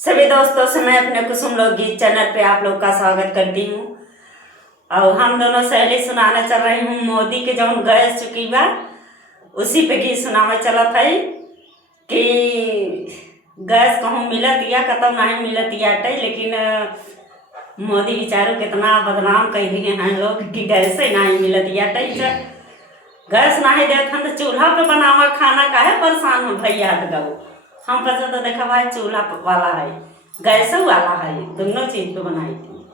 सभी दोस्तों से मैं अपने कुसुम लोकगीत चैनल पे आप लोग का स्वागत करती हूँ। और हम दोनों सहेली सुनाना चल रही हूँ मोदी के जौन गैस चुकी बा उसी पे गीत सुनावे चलत है कि गैस कहूँ मिलत या कतौ नहीं मिलत याटे, लेकिन मोदी बेचारो कितना बदनाम कर दिए हैं लोग कि गैस ही नहीं मिलत याटे। गैस नहीं देखन तो चूल्हा पे बनावा खाना काहे परेशान हो भैया गऊ। हम पता तो देखा भाई चूल्हा वाला है गैस वाला है, दोनों चीज पे बनाई थी।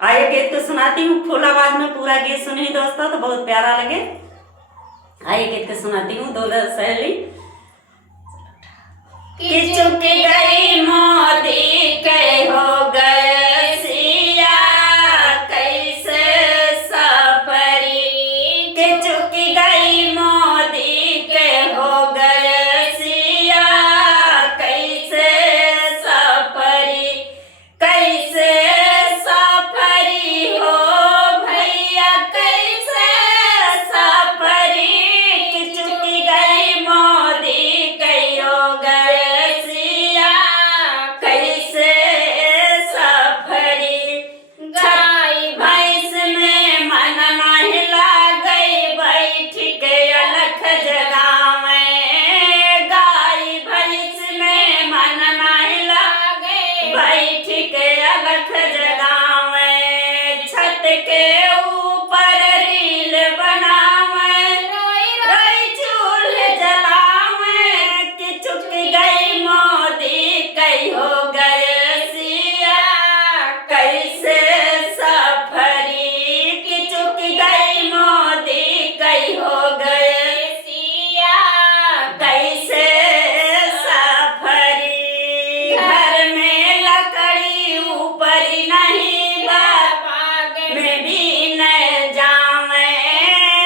आइए गीत को सुनाती हूँ फुल आवाज में, पूरा गीत सुनिए दोस्तों तो बहुत प्यारा लगे। आइए गीत को सुनाती हूँ दो सहेली। कि चुक गई मोदी के हो गैसिया कैसे सफरी, कि चुक गई मोदी के हो गैसिया कैसे सफरी, कैसे सफरी हो भैया कैसे सफरी, कि चुक गई मोदी के हो गैसिया कैसे सफरी। गाय भैंस में मन नहीं लागई बैठ के अलख जगावे, गाय भैंस में मन नहीं लागे बैठ के अलख जगावे, छत के ऊपर रील बनावे रोई चूल्हे जलावे, कि चुक गई मोदी कई हो गैसिया कैसे सफरी, कि चुक गई मोदी कई हो गैसिया कैसे सफरी। घर में लकड़ी ऊपर नहीं बाग में भी न जावे,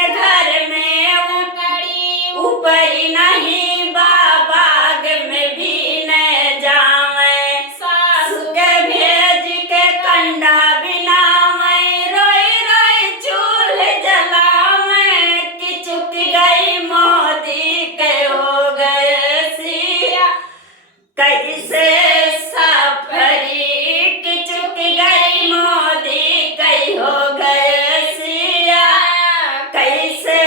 घर में लकड़ी ऊपर नहीं बाग में भी न जावे, सासु के भेज के कंडा बिनावे रोई रोई चूल्हे जलावे, कि चुक गई मोदी के हो गैसिया कैसे सफरी, कि चुक गई मोदी कई हो गैसिया कैसे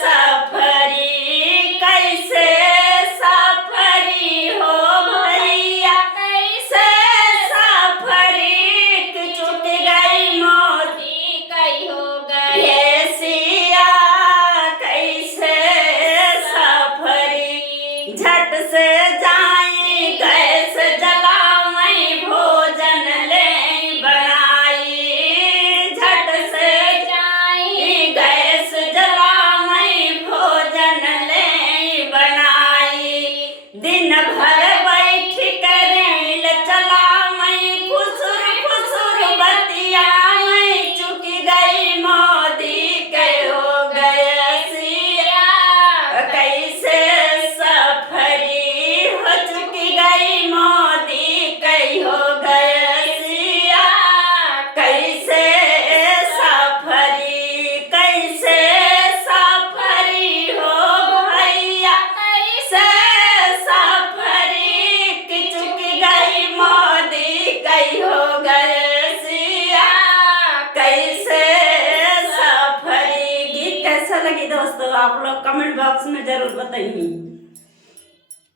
सफरी, कैसे सफरी हो भैया कैसे सफरी, कि चुक गई मोदी कई हो गैसिया कैसे सफरी। झट से जाई गैस जलावई भोजन ले बनाई, झट से जाई गैस जलावई भोजन ले बनाई, दिन भर बैठ कर रेल चलावई फुसुर फुसुर बतियावई, चुक गई मोदी के हो गैसिया कैसे सफरी, हो चुक गई मोदी कई हो गैसिया कैसे सफरी, कैसे सफरी हो भैया कैसे सफरी, कि चुक गई मोदी कई हो गैसिया कैसे सफरी। गीत कैसा लगी दोस्तों आप लोग कमेंट बॉक्स में जरूर बताइए।